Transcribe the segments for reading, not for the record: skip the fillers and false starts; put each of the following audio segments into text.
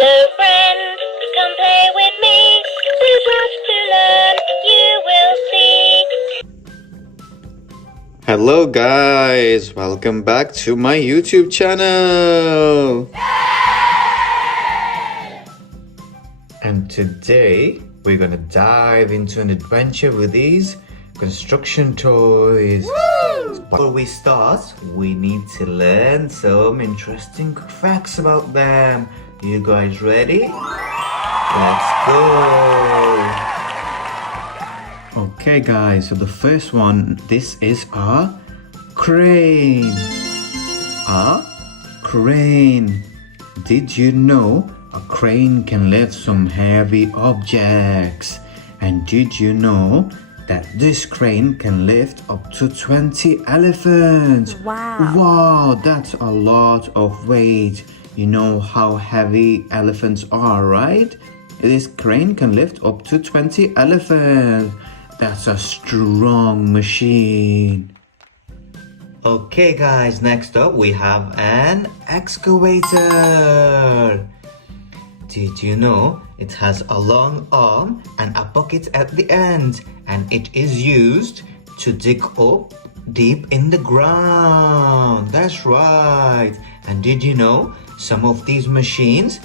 Hello friend, come play with me. There's lots to learn, you will see. Hello guys, welcome back to my YouTube channel. And today we're gonna dive into an adventure with these construction toys. Before we start, we need to learn some interesting facts about them. You guys ready? Let's go! Okay guys, so the first one, this is a crane. A crane. Did you know a crane can lift some heavy objects? And did you know that this crane can lift up to 20 elephants? Wow. Wow, that's a lot of weight. You know how heavy elephants are, right? This crane can lift up to 20 elephants. That's a strong machine. Okay guys, next up we have an excavator. Did you know it has a long arm and a bucket at the end, and it is used to dig up deep in the ground? That's right. And did you know some of these machines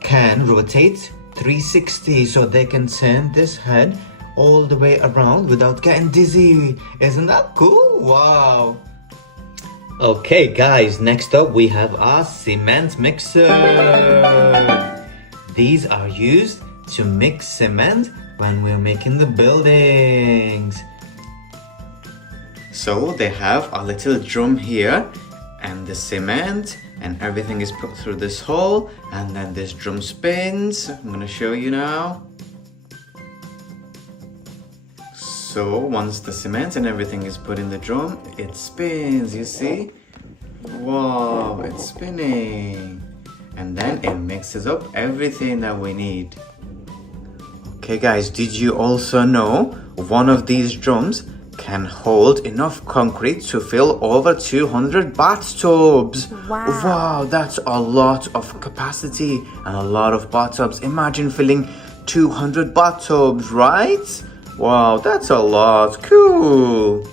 can rotate 360, so they can turn this head all the way around without getting dizzy? Isn't that cool? Wow. Okay guys, next up we have our cement mixer. These are used to mix cement when we're making the buildings. So they have a little drum here, and the cement and everything is put through this hole, and then this drum spins. I'm gonna show you now. So once the cement and everything is put in the drum, it spins, you see? Wow, it's spinning. And then it mixes up everything that we need. Okay guys, did you also know one of these drums can hold enough concrete to fill over 200 bathtubs? Wow. Wow, that's a lot of capacity and a lot of bathtubs. Imagine filling 200 bathtubs, right? Wow, that's a lot. Cool.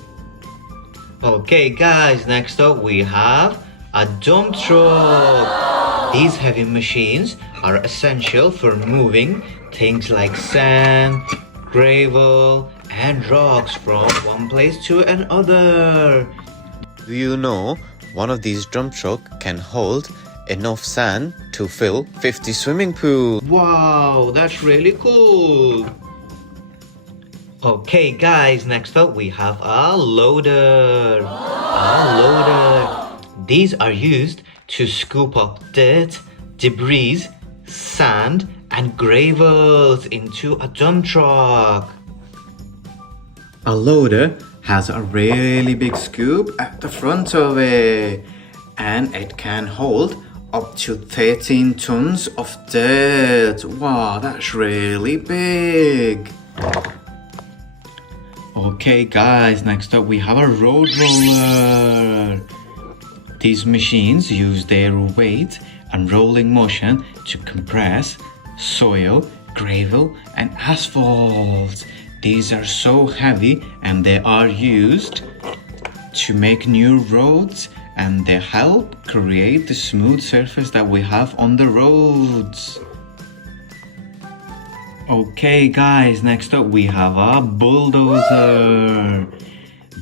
Okay guys, next up we have a dump truck. These heavy machines are essential for moving things like sand, gravel, and rocks from one place to another. Do you know one of these dump trucks can hold enough sand to fill 50 swimming pools? Wow, that's really cool. Okay guys, next up we have a loader. A loader. These are used to scoop up dirt, debris, sand, and gravels into a dump truck. A loader has a really big scoop at the front of it, and it can hold up to 13 tons of dirt. Wow, that's really big. Okay guys, next up we have a road roller. These machines use their weight and rolling motion to compress soil, gravel, and asphalt. These are so heavy and they are used to make new roads, and they help create the smooth surface that we have on the roads. Okay guys, next up we have a bulldozer.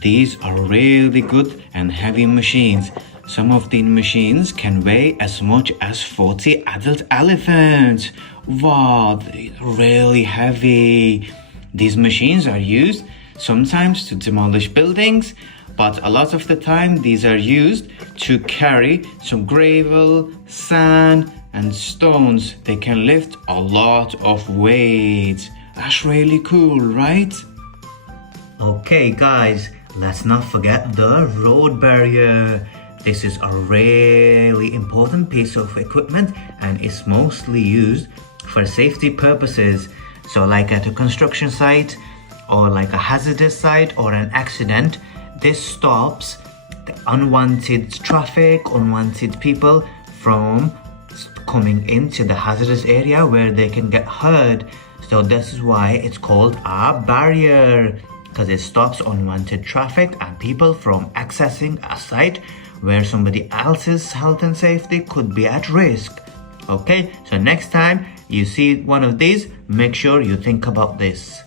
These are really good and heavy machines. Some of these machines can weigh as much as 40 adult elephants. Wow, they're really heavy. These machines are used sometimes to demolish buildings, but a lot of the time these are used to carry some gravel, sand, and stones. They can lift a lot of weight. That's really cool, right? Okay guys, let's not forget the road barrier. This is a really important piece of equipment, and it's mostly used for safety purposes. So like at a construction site, or like a hazardous site or an accident, this stops the unwanted traffic, unwanted people from coming into the hazardous area where they can get hurt. So this is why it's called a barrier, because it stops unwanted traffic and people from accessing a site where somebody else's health and safety could be at risk. Okay, so next time you see one of these, make sure you think about this.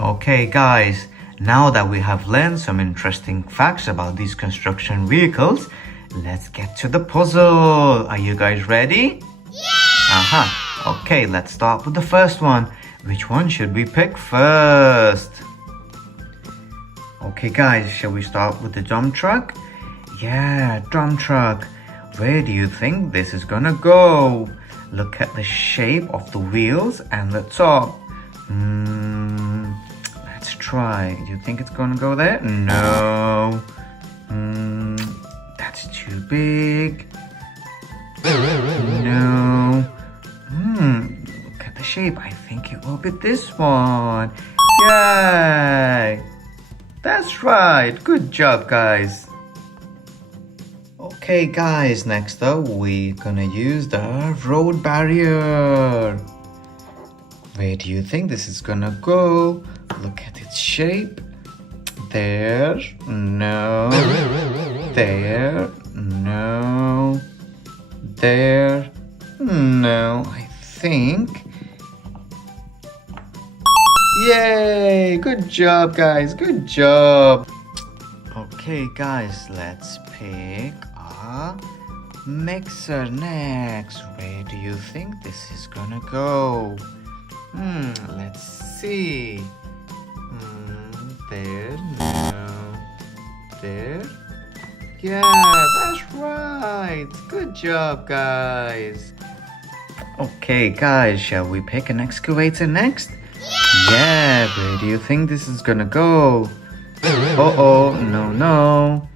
Okay guys, now that we have learned some interesting facts about these construction vehicles, let's get to the puzzle. Are you guys ready? Yeah! Okay, let's start with the first one. Which one should we pick first? Okay guys, shall we start with the dump truck? Yeah, dump truck. Where do you think this is gonna go? Look at the shape of the wheels and the top. Let's try. Do you think it's gonna go there? No. That's too big. No. Look at the shape. I think it will be this one. Yay! That's right. Good job, guys. Okay, guys. Next up, we're gonna use the road barrier. Where do you think this is gonna go? Look at its shape. There. No. There. No. There. No. I think. Yay! Good job, guys. Good job. Okay, guys. Let's pick a mixer next. Where do you think this is gonna go? Let's see. There. No. There. Yeah, that's right. Good job, guys. Okay, guys, shall we pick an excavator next? Yeah, where do you think this is gonna go? Uh-oh, no.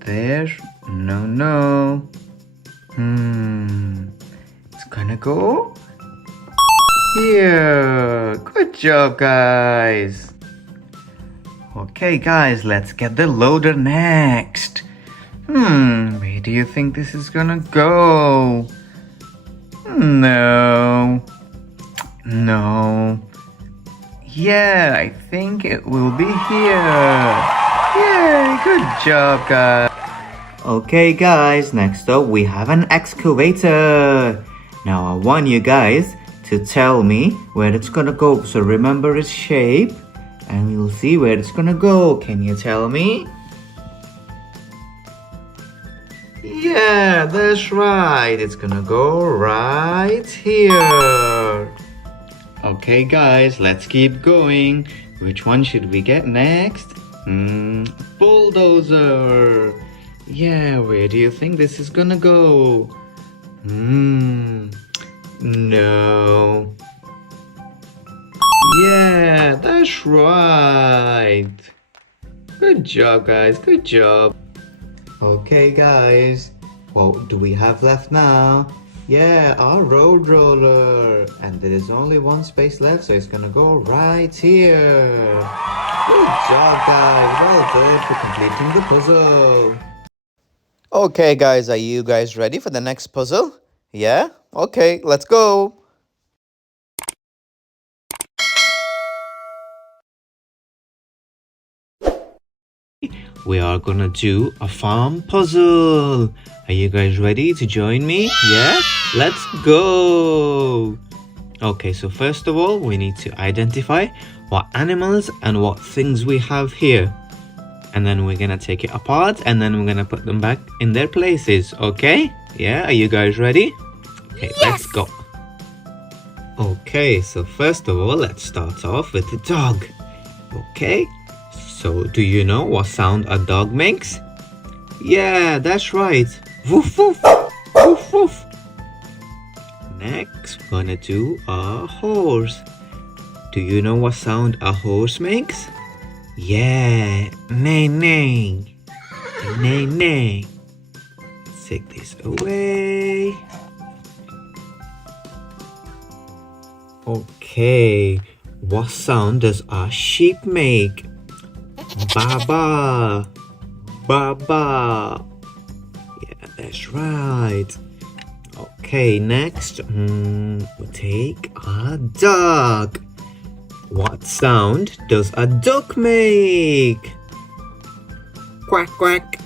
There, no. It's gonna go here. Good job, guys. Okay, guys, let's get the loader next. Where do you think this is gonna go? No. Yeah, I think it will be here. Yay, good job, guys. Okay, guys, next up we have an excavator. Now I want you guys to tell me where it's gonna go. So remember its shape and we'll see where it's gonna go. Can you tell me? Yeah, that's right. It's gonna go right here. Okay, guys, let's keep going. Which one should we get next? Bulldozer. Yeah, where do you think this is gonna go? No. Yeah, that's right. Good job, guys. Good job. Okay, guys. What do we have left now? Yeah, our road roller. And there is only one space left, so it's gonna go right here. Good job, guys. Well done for completing the puzzle. Okay, guys, are you guys ready for the next puzzle? Yeah? Okay, let's go. We are gonna do a farm puzzle. Are you guys ready to join me? Yeah? Let's go. Okay, so first of all, we need to identify what animals and what things we have here. And then we're gonna take it apart and then we're gonna put them back in their places, okay? Yeah, are you guys ready? Okay, yes. Let's go. Okay, so first of all, let's start off with the dog. Okay, so do you know what sound a dog makes? Yeah, that's right. Woof woof, woof woof. Next, we're gonna do a horse. Do you know what sound a horse makes? Yeah, neigh neigh. Neigh neigh. Let's take this away. Okay, what sound does a sheep make? Ba ba. Ba ba. Yeah, that's right. Okay, next, we take a duck. What sound does a duck make? Quack, quack.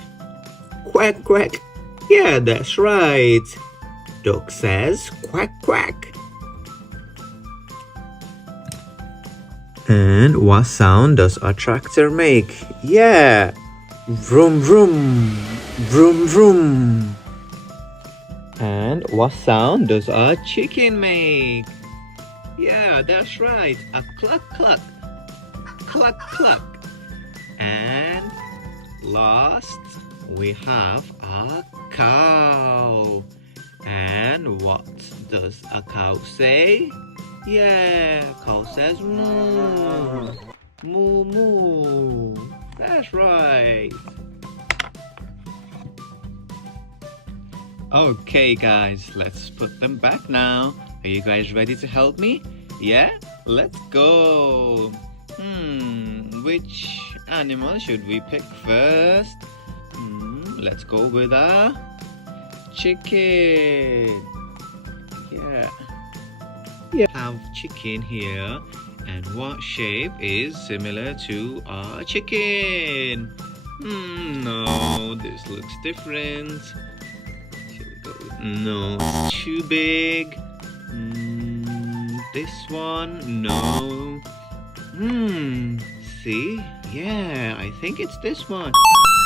Quack, quack. Yeah, that's right. Duck says quack, quack. And what sound does a tractor make? Yeah. Vroom, vroom. Vroom, vroom. And what sound does a chicken make? Yeah, that's right. A cluck, cluck. Cluck, cluck. And last, we have a cow. And what does a cow say? Yeah, cow says moo. Moo, moo. That's right. Okay, guys, let's put them back now. Are you guys ready to help me? Yeah? Let's go. Which animal should we pick first? Let's go with a chicken. Yeah. Have chicken here. And what shape is similar to a chicken? No, this looks different. No, it's too big. This one, no. See? Yeah, I think it's this one.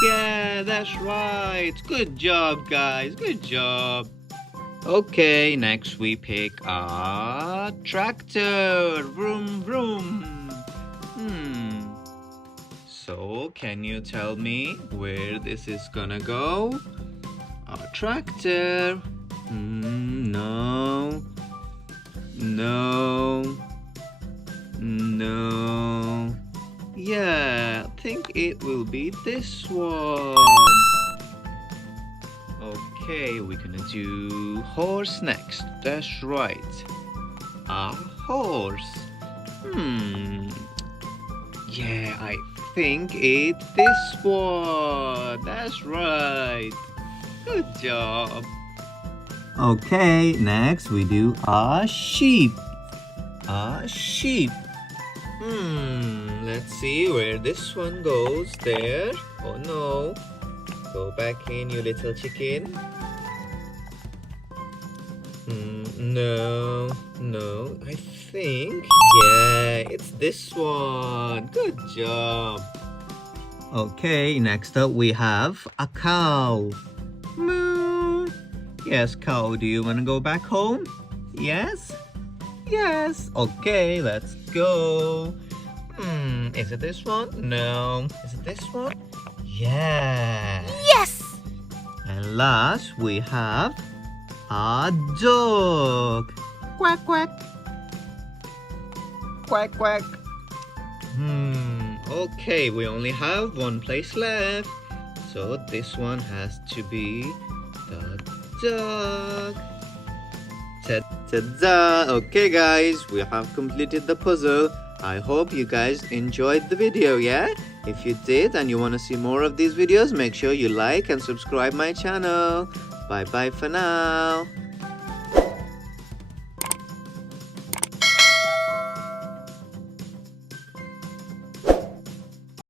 Yeah, that's right. Good job, guys. Good job. Okay, next we pick a tractor. Vroom, vroom. So, can you tell me where this is gonna go? A tractor. No. No. No. Yeah, I think it will be this one. Okay, we're gonna do horse next. That's right. A horse. Yeah, I think it's this one. That's right. Good job. Okay, next we do a sheep. A sheep. Let's see where this one goes. There. Oh no. Go back in, you little chicken. No. I think, yeah, it's this one. Good job. Okay, next up we have a cow. Moo. Yes, cow, do you want to go back home? Yes? Yes. Okay, let's go. Is it this one? No. Is it this one? Yeah. Yes! And last, we have a dog. Quack, quack. Quack, quack. Okay, we only have one place left. So this one has to be the dog. Ta-da! Okay, guys, we have completed the puzzle. I hope you guys enjoyed the video, yeah? If you did and you want to see more of these videos, make sure you like and subscribe my channel. Bye bye for now.